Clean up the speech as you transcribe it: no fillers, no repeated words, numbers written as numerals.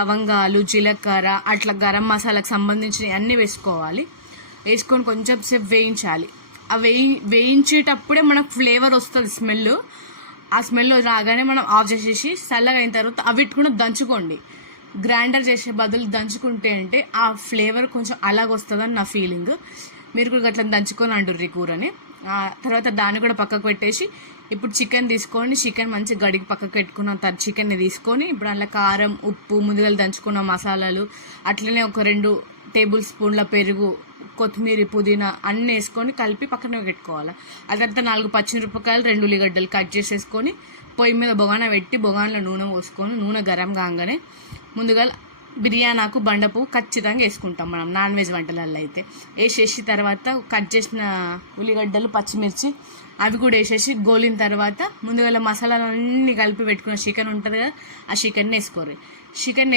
లవంగాలు, జీలకర్ర, అట్లా గరం మసాలాకు సంబంధించినవి అన్నీ వేసుకోవాలి. వేసుకొని కొంచెం సేపు వేయించాలి. ఆ వేయించేటప్పుడే మనకు ఫ్లేవర్ వస్తుంది, స్మెల్. ఆ స్మెల్ రాగానే మనం ఆఫ్ చేసేసి చల్లగా అయిన తర్వాత అవి కూడా దంచుకోండి. గ్రైండర్ చేసే బదులు దంచుకుంటే అంటే ఆ ఫ్లేవర్ కొంచెం అలాగొస్తుందని నా ఫీలింగ్. మీరు కూడా అట్లా దంచుకొని అంటుర్రి కూరని. తర్వాత దాన్ని కూడా పక్కకు పెట్టేసి ఇప్పుడు చికెన్ తీసుకోండి. చికెన్ మంచి గడికి పక్కకు పెట్టుకున్న తర్వాత చికెన్ని తీసుకొని ఇప్పుడు అందులో కారం, ఉప్పు, ముందుగా దంచుకున్న మసాలాలు, అట్లనే ఒక 2 టేబుల్ స్పూన్ల పెరుగు, కొత్తిమీర, పుదీనా అన్నీ వేసుకొని కలిపి పక్కన పెట్టుకోవాలి. ఆ తర్వాత 4 పచ్చిమిరపకాయలు, 2 ఉల్లిగడ్డలు కట్ చేసేసుకొని పొయ్యి మీద బొగాన పెట్టి బొగానలో నూనె పోసుకొని నూనె గరం కాగానే ముందుగా బిర్యానాకు, బండపువ్వు ఖచ్చితంగా వేసుకుంటాం మనం నాన్ వెజ్ వంటలలో అయితే. వేసేసి తర్వాత కట్ చేసిన ఉల్లిగడ్డలు, పచ్చిమిర్చి అవి కూడా వేసేసి గోలిన తర్వాత ముందుగా మసాలాలన్నీ కలిపి పెట్టుకున్న చికెన్ ఉంటుంది కదా, ఆ చికెన్ వేసుకోరు. చికెన్